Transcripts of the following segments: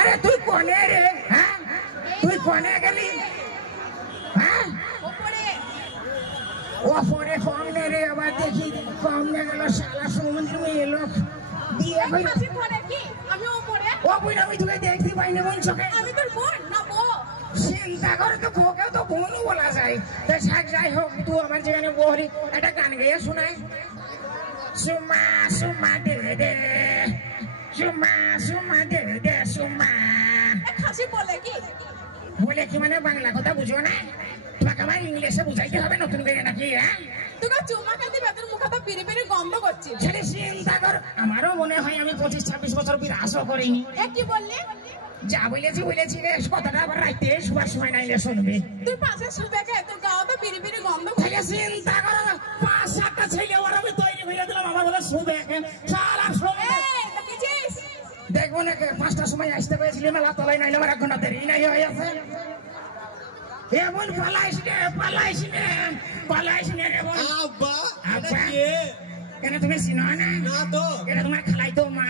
আরে তুই কোনে রে? হ্যাঁ তুই কোনে গেলি? হ্যাঁ ওপরে কমনে রে, আবার দেখি কমনে গেল শালা সমুদ্র মেয়ে লোক দিয়ে আমি তোকে দেখতে পাইনি বোন চোখে। চিন্তা করে তো বউকে তো বোনও বলা যায়। যাই হোক, তুই আমার যেখানে বহরি একটা গান গেয়ে শোনায়। সুমা সুমা দে দে, সুমা সুমা দে দে, সুমা বলে কি মানে বাংলা কথা বুঝো না? তোমাকে আমার ইংলিশে বুঝাইতে হবে নতুন করে নাকি? হ্যাঁ চিন্তা কর, আমারও মনে হয় আমি 25-26 বছর বিরাজও করিনি। কি বললি? যা বলেছি রে, কথাটা আবার রাইতে শোবার সময় নাইলে শুনবে। তুই পাশে শুবে কে? তোর গাও তো বিড়ি বিড়ি গন্ধ। চিন্তা করো, 5-7টা ছেলে ওর আমি তৈরি করে দিলাম, আমার বলে শুবে সারা সময় দেখবো না। 5টার সময় আসতে পেরেছিলি মেলা তলায়, নাইলে আমার 1 ঘন্টা দেরি নাই হয়ে আছে। এমন পালাইস নে রে বোন। আব্বা কেন তুমি চিনো না? না তো। এটা তোমার খালাই তো মা।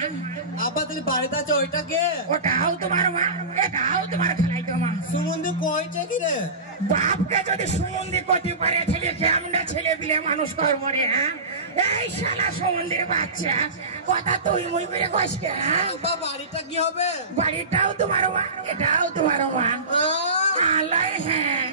আব্বা তুমি বাড়িতে আছো, ওইটা কে? ওটাও তোমার মা, এটাও তোমার খালাই তো মা। সুমন্দি কইছে কি রে? বাপকে যদি সুমন্দি করতে পারে তাহলে কেমন ছেলে পিলে মানুষ করবো রে? হ্যাঁ এই শালা সুমন্দির বাচ্চা কথা তুই মুই করে কষকে। আব্বা বাড়িটা কি হবে? বাড়িটাও তোমার মা, এটাও তোমার মা। আলাই হ্যাঁ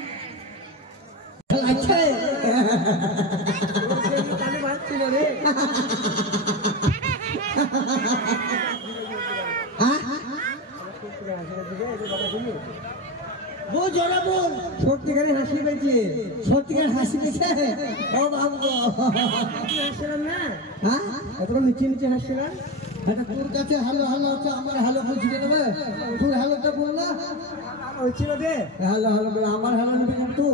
সত্যিকারের হাসি পেয়েছে, সত্যিকার হাসি পেয়েছে। ও বাবু হাসছিলাম না? হ্যাঁ এতক্ষণ নিচে নিচে হাসছিলাম। তোর কাছে হ্যালো হ্যালো হচ্ছে, আমার হ্যালো বলছি দেবে। তোর হ্যালোটা বল না, হচ্ছিল দে হ্যালো হ্যালো বলে। আমার হ্যালো নেবে কিন্তু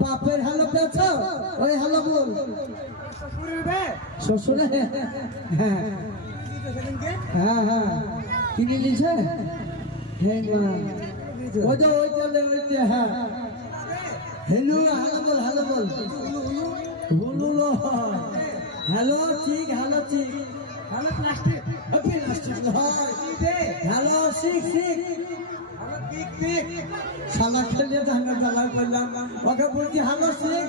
বাপের হ্যালো পেয়েছ, ওই হ্যালো বল। শ্বশুরে হ্যাঁ হ্যাঁ হ্যাঁ কিনে নিয়েছে। হ্যাঁ ওই যে ওই চলে ওইতে। হ্যাঁ হ্যালো হ্যালো বল, হ্যালো বল, বলুলো হ্যালো ঠিক, হ্যালো ঠিক, হ্যালো প্লাস্টিক, হ্যালো শিখ শিখ, শালা খেলে জানা জ্বালা করলাম। ওকে বলছি হ্যালো শিখ,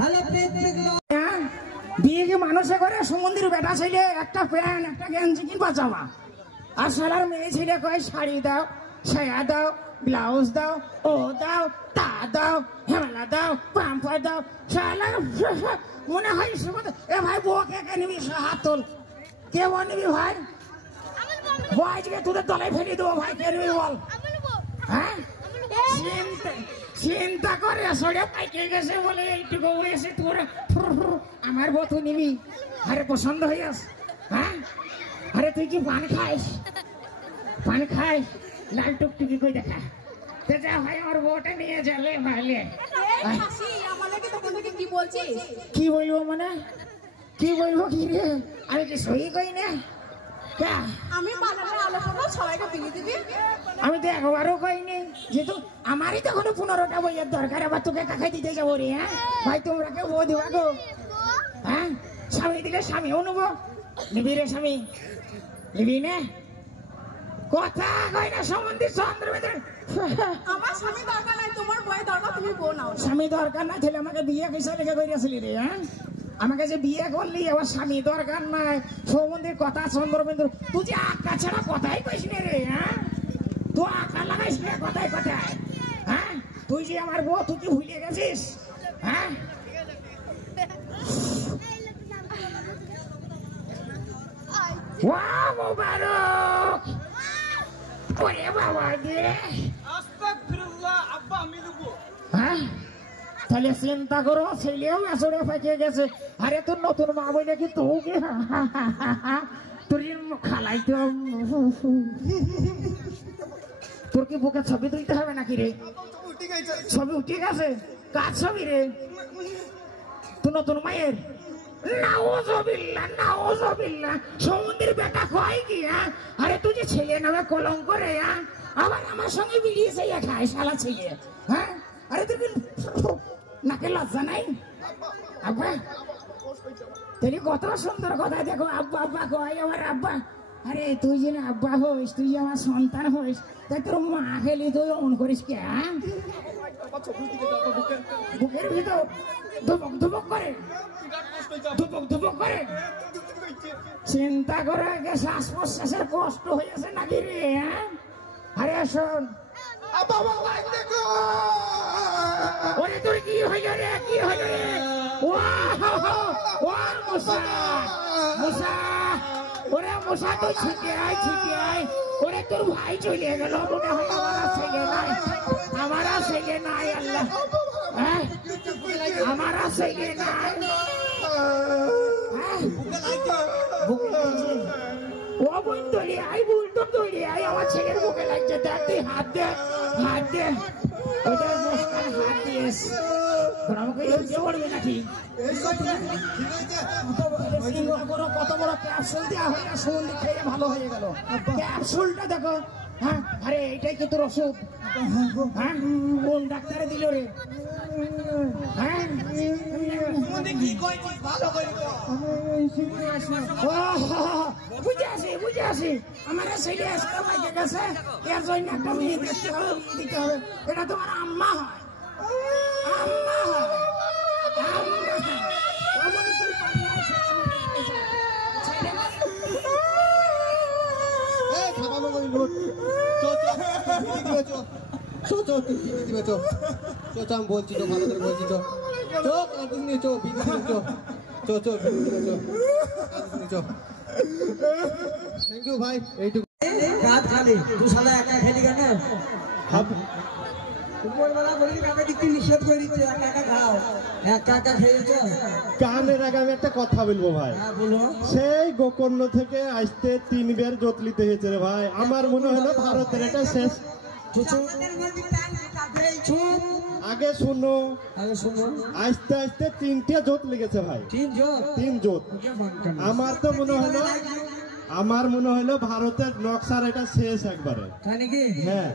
হ্যালো বিয়ে কি মানুষে করে? সমুদ্রের বেটা ছেলে একটা প্যান্ট একটা গেঞ্জি কি বাঁচাবা, আর শালার মেয়ে ছেলে কয় শাড়ি দাও, সায়া দাও, ব্লাউজ দাও, ও দাও, তা দাও, হেমালা দাও, পাম্পার দাও। শালার মনে হয় এ ভাই বউকে কে নিবি? হাত তোল, কে বল নিবি ভাই? বয়সকে তোদের তলায় ফেলে দেবো ভাই, কে নিবি বল? হ্যাঁ চিন্তা করে সরে পাইকে গেছে বলে এইটুকু এসে তোর আমার বউ তুই নিবি? আরে পছন্দ হয়ে আস। হ্যাঁ আরে তুই কি পান খাইস? পান খাইস? লাল টুকটুকি কই দেখা যা ভাই, আমার বউটা নিয়ে যাবে ভাইলে। কি বলবো মানে? কি বলবো কি রে? আমি কি সই কই না? আমি তো একবারও কইনি, যেহেতু আমারই তো কোনো 15টা বইয়ের দরকার, আবার তোকে কাকাই দিতে যাবো রে? হ্যাঁ ভাই তোমরা কেউ বউ দিবা গো? হ্যাঁ স্বামী দিলে স্বামীও নেবো। নিবি রে স্বামী? নিবি না? কথা কই না সম্বন্ধে চন্দ্রবেদের। আমার স্বামী দরকার নাই, তোমার বই দরকার, তুমি বউ নাও। স্বামী দরকার নাই তাহলে আমাকে বিয়ে কিসে লেগে করিয়াছিলি রে? হ্যাঁ আমাকে যে বিয়ে করলি, আবার স্বামী দরকার নাই, সম্বন্ধের কথা চন্দ্রবেন্দু। তুই যে আঁকা ছাড়া কথাই কইস নে রে? হ্যাঁ তুই আঁকা লাগাইস না কথায় কথায়। হ্যাঁ তুই যে আমার বউ, তুই কি ভুলে গেছিস? হ্যাঁ ওয়া মোবারক, ওরে বাবা রে, আস্তাগফিরুল্লাহ। আব্বা আমি দেবো। হ্যাঁ তাহলে চিন্তা করো, ছেলেও আসরে ফাঁকে গেছে। আরে তোর নতুন মা বলে কি তোকে তোর খালাই তো, তোর কি বুকে ছবি তুলতে হবে নাকি রে? ছবি উঠে গেছে? কার ছবি রে? তুই নতুন মায়ের? নাউজুবিল্লাহ নাউজুবিল্লাহ, সমুদ্রের বেটা কয় কি? হ্যাঁ আরে তুই যে ছেলে নামে কলঙ্ক রে। হ্যাঁ আবার আমার সঙ্গে মিলিয়ে সেই খায় শালা ছেলে। হ্যাঁ আরে তুই নাকে লজ্জা নাই? আব্বা তেরি কত সুন্দর কথা, দেখো আব্বা আব্বা কয় আমার আব্বা। আরে তুই যে না আব্বা হইস, তুই যে আমার সন্তান হইস, তাই তোর মা খেলি তুই অন করিস কে? বুকের ভিতর ধুপক ধুপক করে, ধুপক ধুপক করে। চিন্তা করে আগে শ্বাস প্রশ্বাসের কষ্ট হয়েছে নাকি রে? হ্যাঁ, আরে শোন, ওরে তোর কি হইল রে, কি হইল রে? ও মুসা, মুসা, ওরে মুসা তুই ছিটে আয়, ছিটে আয়। ওরে তোর ভাই চলে গেল মনে হয়, আমার ছেলে নাই, আমার ছেলে নাই। আল্লাহ, হ্যাঁ আমার ছেলে নাই। ও বোন দৌড়ে আয়, বোন তো দৌড়ে আয়, আমার ছেলের বুকে লাগছে। দেখ তুই হাত দে, হাত দে, ওটার মুস্কান হাত দিয়েস। আমাকে সহ্য করবে নাকি? কত বড় ক্যাপসুল দেওয়া হয়ে গেল, সুগন্ধি খেয়ে ভালো হয়ে গেল। ক্যাপসুলটা দেখো। হ্যাঁ, আরে এটাই কি তোর ওষুধ? হ্যাঁ, কোন ডাক্তারে দিল রে? হ্যাঁ, বুঝে আসি, বুঝে আসি। আমার ছেলে আজকে মাইকে গেছে, এর জন্য একটা মেয়ে দেখতে হবে, দিতে হবে। এটা তোমার আম্মা হয়, আম্মা হয়, আম্মা হয়। অমনি তুই পালিয়ে আসে, ছেলে আমি বলছি তো, ভালো করে বলছি তো। থ্যাংক ইউ ভাই। এইটুকু কাজ খালি তুই সালা একা খেলি কেন? উপরবেলা বলি কাকা দিতে নিষেধ করে দিচ্ছে, একা একা খাও, একা একা খেয়েছ। গানের আগে আমি একটা কথা বলবো ভাই। হ্যাঁ বলো। সেই গোকর্ণ থেকে আসতে 3 বের জোতলিতে হয়েছে রে ভাই। আমার মনে হলো ভারতের এটা শেষ। আগে শুনো, আগে শুনো, আস্তে আস্তে 3টে জোত লেগেছে ভাই, 3 জোত। আমার তো মনে হলো, আমার মনে হলো ভারতের নকশার এটা শেষ একবারে। হ্যাঁ,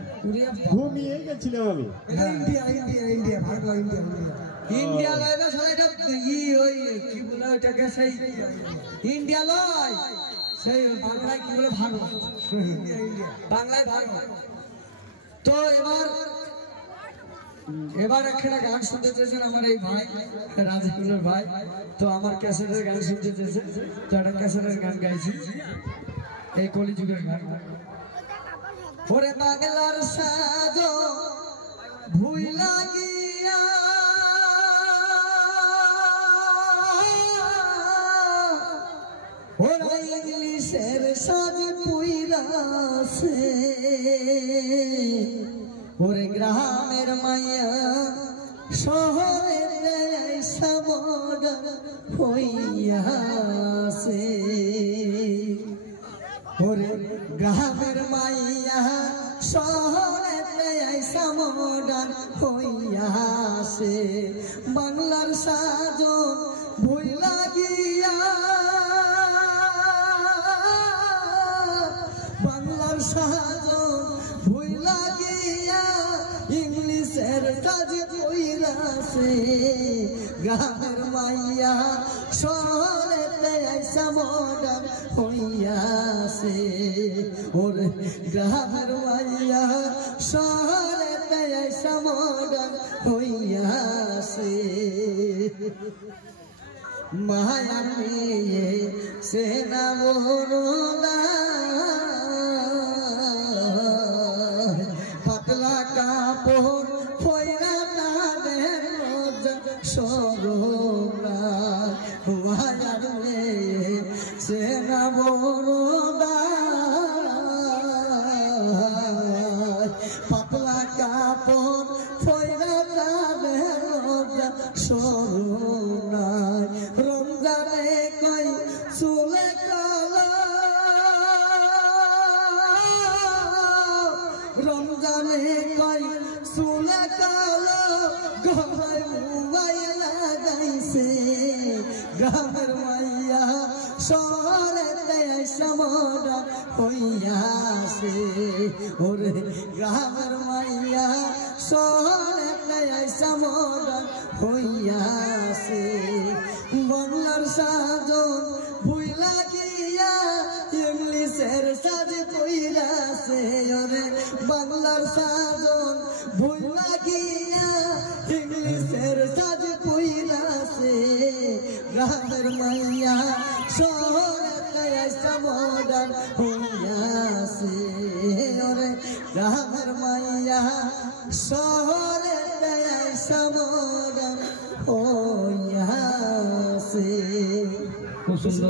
ঘুমিয়ে গেছিলাম আমি। India India India Bharat India India লয় না সবাই ওই কি বলে ওটাকে, সেই ইন্ডিয়া লয়, সেই বাংলায় কি বলে ভারত, বাংলায় ভারত। তো এবার একটা গান শুনতে চেয়েছেন আমার এই ভাই রাজকুমার ভাই। তো আমার ক্যাসেটের গান শুনতে চেয়েছে, তো একটা ক্যাসেটের গান গাইছি, এই কলিযুগের গান। ওরে বাংলার সাজো ভুইলা গিয়া, ওরা ইংলিশের সাজ পুইরাছে, ওরে গ্রামের মাইয়া শহরের সামড হইয়াছে, ওরে গ্রামের মাইয়া শহরের সামড হইয়াছে, বাংলার সাজন ভুইলা গিয়া, বাংলার সাজন ভুইলা গিয়া, ইংলিশের কাজ কইরাছে, গ্রামের মাইয়া শহরেতে আইসা মডার্ন হইয়াছে, ওরে গ্রামের মাইয়া শহরেতে আইসা মডার্ন হইয়াছে, মায়ার মেয়ে সেনা বরদা, পাতলা কাপড় ফয়রা তাদের সরোনা, মায়ার মেয়ে সেনা বরদা, পাতলা কাপড় ফয়রা তাদের সরোনা, রমজানে কই চুলে কালা, রমজানে কই চুলে কালা, গলায় মোবাইল লাগাইছে, গ্রামের মাইয়া শহরেতে সমরা হইয়াছে, ওরে গ্রামের মাইয়া শহরেতে সমরা হইয়াছে, বাংলার সাজন ভুইলা গিয়া ইংলিশ ইংলিশের সাজ কইরাছে ওরে বাংলার সাজন ভুলা গিয়া ইংলিশের সাজ কইরাছে গ্রামের মাইয়া শহরে আইসা মডার্ন হইয়াছে ওরে গ্রামের মাইয়া শহরে আইসা মডার্ন হইয়াছে। খুব সুন্দর।